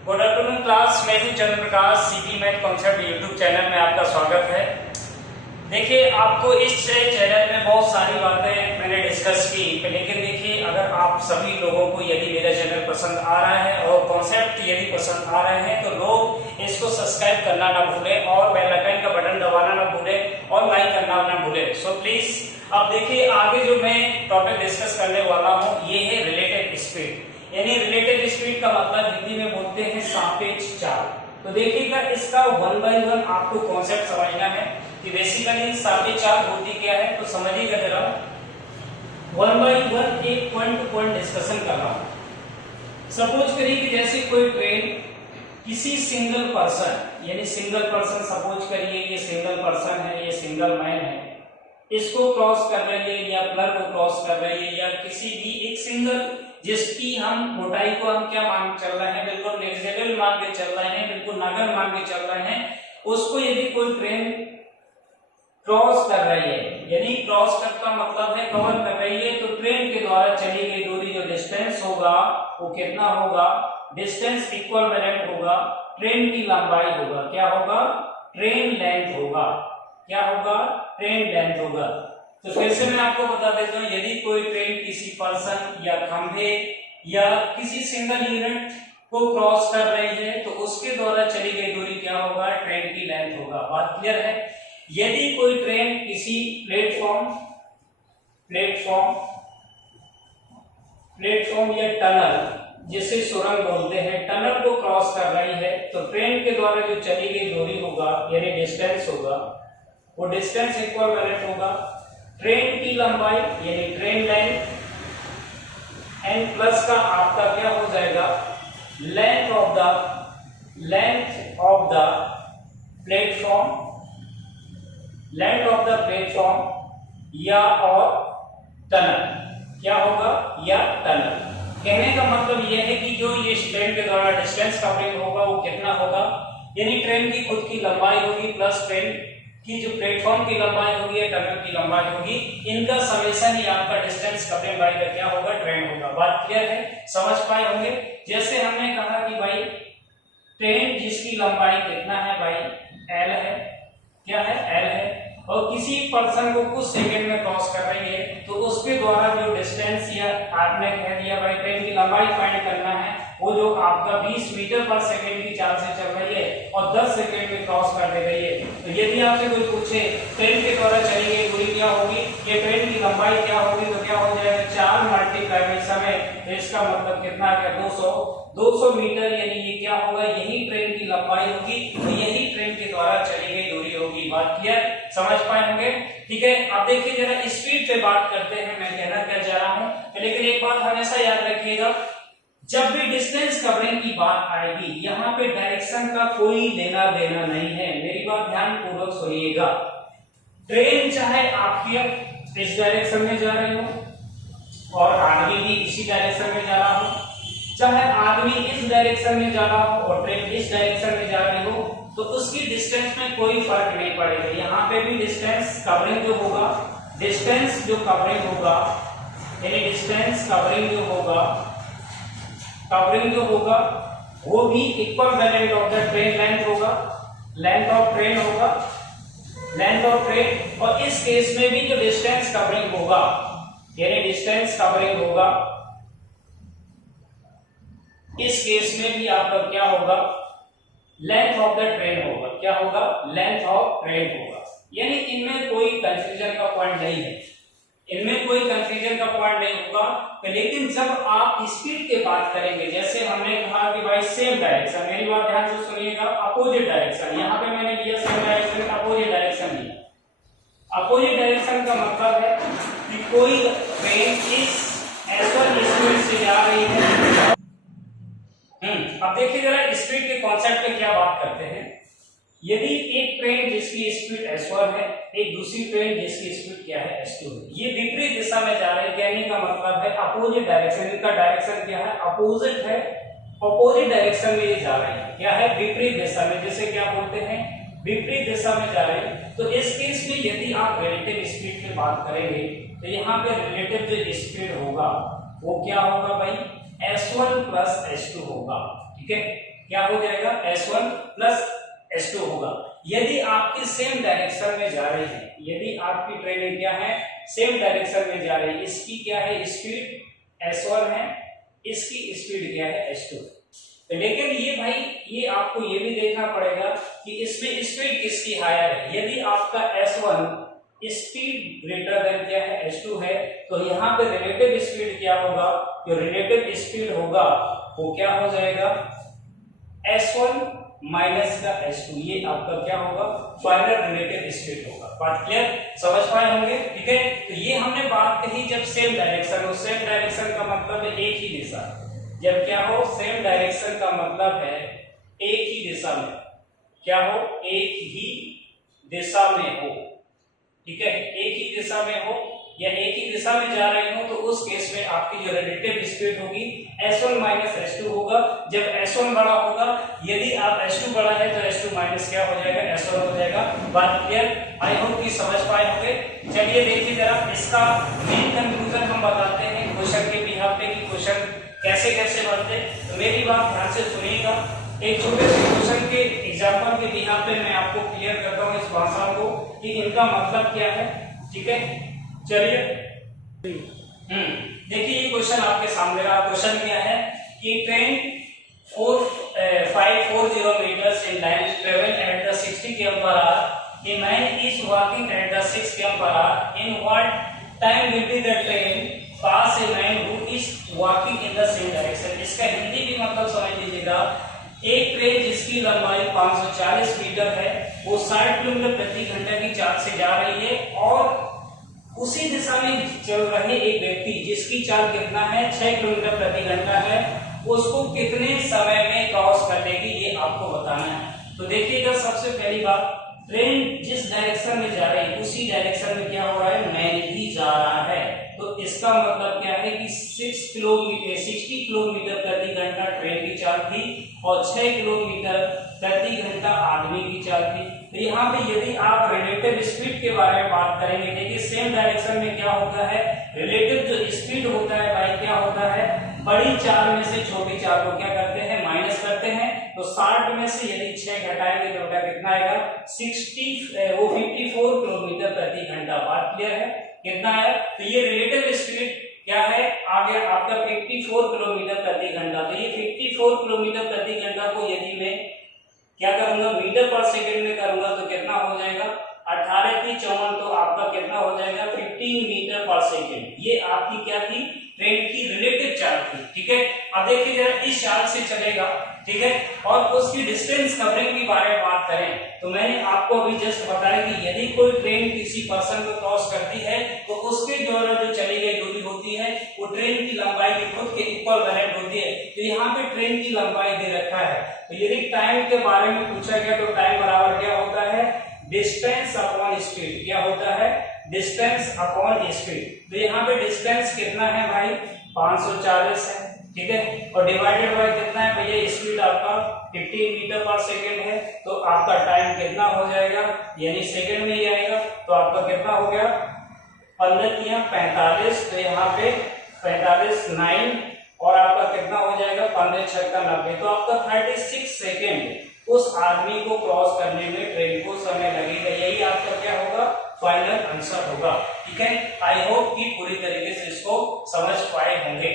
Good afternoon class, मैं हूं Chandra Prakash. CP math concept YouTube channel में आपका स्वागत है। देखिए, आपको इस चैनल में बहुत सारी बातें मैंने डिस्कस की, लेकिन देखिए अगर आप सभी लोगों को यदि मेरा चैनल पसंद आ रहा है और कॉन्सेप्ट यदि पसंद आ रहे हैं तो लोग इसको सब्सक्राइब करना ना भूलें और बेल आइकन का बटन दबाना ना भूलें और लाइक करना ना भूलें। सो प्लीज अब देखिए, आगे जो मैं टॉपिक डिस्कस करने वाला हूँ ये है रिलेटिव स्पीड। यानी रिलेटिव स्पीड का मतलब हिंदी में बोलते हैं सापेक्ष चाल। तो देखिएगा, इसका वन बाय वन आपको कॉन्सेप्ट समझना है कि बेसिकली सापेक्ष चाल होती क्या है। तो समझिएगा जरा, वन बाय वन एक पॉइंट टू पॉइंट डिस्कशन कर रहा हूं। सपोज करिए कि जैसे कोई ट्रेन किसी सिंगल पर्सन, यानी सिंगल पर्सन, सपोज करिए ये सिंगल पर्सन है, ये सिंगल मैन है, इसको क्रॉस कर रही है या प्लर को क्रॉस कर रही है, या किसी भी एक सिंगल जिसकी हम मोटाई को हम क्या मान चल रहे हैं, बिल्कुल नेग्लिजिबल मान के चल रहे हैं, बिल्कुल नगण्य मान के चल रहे हैं, उसको यदि कोई ट्रेन क्रॉस कर रही है, यानी क्रॉस का मतलब है कवर कर रही है, तो ट्रेन के द्वारा चली गई दूरी जो डिस्टेंस होगा वो कितना होगा, डिस्टेंस इक्विवेलेंट होगा ट्रेन की लंबाई होगा। क्या होगा? ट्रेन लेंथ होगा। क्या होगा? ट्रेन लेंथ होगा। तो फिर से मैं आपको बता देता हूं, यदि कोई ट्रेन किसी पर्सन या खंभे या किसी सिंगल यूनिट को क्रॉस कर रही है तो उसके द्वारा चली गई दूरी क्या होगा? ट्रेन की लेंथ होगा। बात क्लियर है? यदि कोई ट्रेन किसी प्लेटफॉर्म या टनल, जिसे सुरंग बोलते हैं, टनल को क्रॉस कर रही है तो ट्रेन के द्वारा जो चली गई दूरी होगा यानी डिस्टेंस होगा, वो डिस्टेंस इक्विवेलेंट होगा ट्रेन की लंबाई यानी ट्रेन लेंथ एन प्लस का आपका क्या हो जाएगा, लेंथ ऑफ द प्लेटफॉर्म या और टनल। क्या होगा? या टनल। कहने का मतलब यह है कि जो ये ट्रेन के द्वारा डिस्टेंस कवरिंग होगा वो कितना होगा, यानी ट्रेन की खुद की लंबाई होगी प्लस ट्रेन की जो प्लेटफॉर्म की लंबाई होगी या टनल की लंबाई होगी, इनका समेशन ही आपका डिस्टेंस कवरिंग बाय का क्या होगा? ट्रेन होगा। बात क्लियर है? समझ पाए होंगे। जैसे हमने कहा कि भाई ट्रेन जिसकी लंबाई कितना है भाई, एल है। क्या है? एल है, और किसी पर्सन को कुछ सेकंड में क्रॉस कर रही है तो उसके द्वारा जो डिस्टेंस या आपने कह दिया भाई ट्रेन की लंबाई फाइंड करना है, वो जो आपका 20 मीटर पर सेकंड की चाल से चल रही है और 10 सेकंड में क्रॉस कर दे रही है। तो यदि आपसे कोई पूछे ट्रेन के द्वारा चली गई दूरी क्या होगी, ये ट्रेन की लंबाई क्या होगी, तो क्या हो जाएगा? 4 मल्टीप्लाई में समय, तो इसका मतलब कितना आ गया? 200 मीटर। यानी ये क्या होगा? यही ट्रेन की लंबाई होगी, तो यही ट्रेन के द्वारा चली गई दूरी होगी। बात क्लियर? समझ पाए होंगे। ठीक है, अब देखिए जरा स्पीड पे बात करते हैं। मैं कहना क्या चाह रहा हूं, लेकिन एक बात हमेशा याद रखिएगा, जब भी डिस्टेंस कवरिंग की बात आएगी यहाँ पे डायरेक्शन का कोई लेना देना नहीं है। मेरी बात ध्यान पूर्वक सुनिएगा। ट्रेन चाहे आपकी इस डायरेक्शन में जा रही हो और आदमी भी इसी डायरेक्शन में जा रहा हो, चाहे आदमी इस डायरेक्शन में जा रहा हो और ट्रेन इस डायरेक्शन में जा रही हो, तो उसकी डिस्टेंस में कोई फर्क नहीं पड़ेगा। यहाँ पे भी डिस्टेंस कवरिंग जो होगा, यानी डिस्टेंस कवरिंग जो होगा वो भी equivalent of the train length होगा, लेंथ ऑफ ट्रेन। और इस केस में भी जो डिस्टेंस कवरिंग होगा, यानी डिस्टेंस कवरिंग होगा, इस केस में भी आपका क्या होगा? लेंथ ऑफ द ट्रेन होगा। क्या होगा? लेंथ ऑफ ट्रेन होगा। यानी इनमें कोई कंफ्यूजन का पॉइंट नहीं है, लेकिन जब आप स्पीड की बात करेंगे, जैसे हमने कहा कि भाई सेम डायरेक्शन, मेरी बात ध्यान से सुनिएगा, अपोजिट डायरेक्शन, यहाँ पे मैंने लिया सेम डायरेक्शन, अपोजिट डायरेक्शन लिया। अपोजिट डायरेक्शन का मतलब है कि कोई ट्रेन इस S1 स्पीड से जा रही है। अब देखिए जरा स्पीड के कॉन्सेप्ट पे क्या बात करते हैं। यदि एक ट्रेन जिसकी स्पीड S1 है, एक दूसरी ट्रेन जिसकी स्पीड क्या है? S2 है, ये विपरीत दिशा में जा रही है, कहने का मतलब है अपोजिट डायरेक्शन। इनका डायरेक्शन क्या है? अपोजिट है, अपोजिट डायरेक्शन में ये जा रही है। क्या है? विपरीत दिशा में, जैसे क्या बोलते हैं? विपरीत दिशा में जा रहे हैं। तो इस केस में यदि आप रिलेटिव स्पीड की बात करेंगे तो यहाँ पे रिलेटिव जो स्पीड होगा वो क्या होगा भाई? S1 प्लस S2 होगा। ठीक है, क्या हो जाएगा, S1 प्लस S2 होगा। यदि आपकी सेम डायरेक्शन में जा रही है, यदि आपकी ट्रेनें क्या है, सेम डायरेक्शन में जा रही है, इसकी क्या है स्पीड S1 है, इसकी स्पीड क्या है S2। लेकिन ये भाई ये आपको ये भी देखना पड़ेगा कि इसमें स्पीड किसकी हायर है। यदि आपका S1 स्पीड ग्रेटर देन क्या है S2 है, तो यहाँ पे रिलेटिव स्पीड क्या होगा, जो रिलेटिव स्पीड होगा वो क्या हो जाएगा, S1 माइनस का S2, ये आपका क्या होगा, फाइनल रिलेटिव स्पीड होगा। बात क्लियर, समझ पाए होंगे, ठीक है। तो ये हमने बात कही जब सेम डायरेक्शन हो, सेम डायरेक्शन का मतलब है एक ही दिशा, जब क्या हो, सेम डायरेक्शन का मतलब है एक ही दिशा में, क्या हो, एक ही दिशा में हो, ठीक है, एक ही दिशा में हो या एक ही दिशा में जा रहे हो, तो उस केस में आपकी जो रिलेटिव स्पीड होगी S1 माइनस S2 होगा। जब S1 बड़ा होगा, यदि आप S2 बड़ा है तो S2 माइनस क्या हो जाएगा, S1 हो जाएगा। बात क्लियर, आई होप कि समझ पाए होंगे। चलिए देखिए जरा इसका मेन कंक्लूजन हम बताते हैं क्वेश्चन के बिहाफ पे कि क्वेश्चन कैसे कैसे बनते। तो मेरी बात ध्यान से सुनिएगा, एक छोटे से क्वेश्चन के एग्जांपल के बिहाफ पे मैं आपको क्लियर करता हूँ इस भाषा को कि इनका मतलब क्या है, ठीक है। चलिए देखिए ये क्वेश्चन आपके सामने रहा। क्वेश्चन क्या है कि train 540 meters in length travel at the 60 km/h. A man is walking at the 6 km/h. In what time will be the train pass a man who is walking in the same direction? इसका हिंदी भी मतलब समझ लीजिएगा। एक train जिसकी लंबाई 540 metre है, वो 60 किलोमीटर प्रति घंटा की चाल से जा रही है और उसी दिशा में चल रहे एक व्यक्ति जिसकी चाल कितना है, 6 किलोमीटर प्रति घंटा है, उसको कितने समय में क्रॉस कर लेगी, ये आपको बताना है। तो देखिएगा सबसे पहली बात, ट्रेन जिस डायरेक्शन में जा रही है उसी डायरेक्शन में क्या हो रहा है, मैन भी जा रहा है। तो इसका मतलब क्या है कि 60 किलोमीटर प्रति घंटा ट्रेन की चाल थी और 6 किलोमीटर प्रति घंटा आदमी की चाल थी। तो यहाँ पे यदि आप रिलेटिव स्पीड के बारे में बात करेंगे, देखिए सेम डायरेक्शन में क्या होता है, रिलेटिव जो स्पीड होता है भाई क्या होता है, बड़ी चाल में से छोटी चाल को क्या करते हैं, माइनस करते हैं। तो 60 में से यदि 6 घटाएंगे तो बेटा कितना आएगा, 54 किलोमीटर प्रति घंटा। बात क्लियर है, कितना है। तो ये रिलेटिव स्पीड क्या है, आ गया आपका 54 किलोमीटर प्रति घंटा। तो ये 54 किलोमीटर प्रति घंटा को यदि मैं क्या करूंगा, मीटर पर सेकंड में करूंगा तो कितना हो जाएगा, 18 की 54, तो आपका कितना हो जाएगा, 15 मीटर पर सेकंड। ये आपकी क्या थी, ट्रेन की रिलेटिव चाल थी, ठीक है। अब देखिए जरा इस चाल से चलेगा, ठीक है, और उसकी डिस्टेंस कवरिंग के बारे में बात करें तो मैंने आपको अभी जस्ट बताया कि यदि कोई ट्रेन किसी पर्सन को क्रॉस करती है तो उसके द्वारा जो चली गई दूरी होती है वो ट्रेन की लंबाई के खुद के इक्वल करेक्ट होती है। तो यहाँ पे ट्रेन की लंबाई दे रखा है, तो यदि टाइम के बारे में पूछा गया तो टाइम बराबर क्या होता है, डिस्टेंस अपॉन स्पीड। क्या होता है, डिस्टेंस अपॉन स्पीड। तो यहाँ पे डिस्टेंस कितना है भाई, 540 है, ठीक है, और डिवाइडेड बाय कितना है भैया, स्पीड आपका 15 मीटर पर सेकंड है। तो आपका टाइम कितना हो जाएगा, यानी सेकंड में ही आएगा। तो आपका कितना हो गया, 15 किया 45, तो यहाँ पे 45 9 और आपका कितना हो जाएगा, 15 6 का 90। तो आपका 36 सेकंड उस आदमी को क्रॉस करने में ट्रेन को समय लगेगा। यही आपका क्या होगा, फाइनल आंसर होगा, ठीक है। आई होप कि पूरी तरीके से इसको समझ पाए होंगे।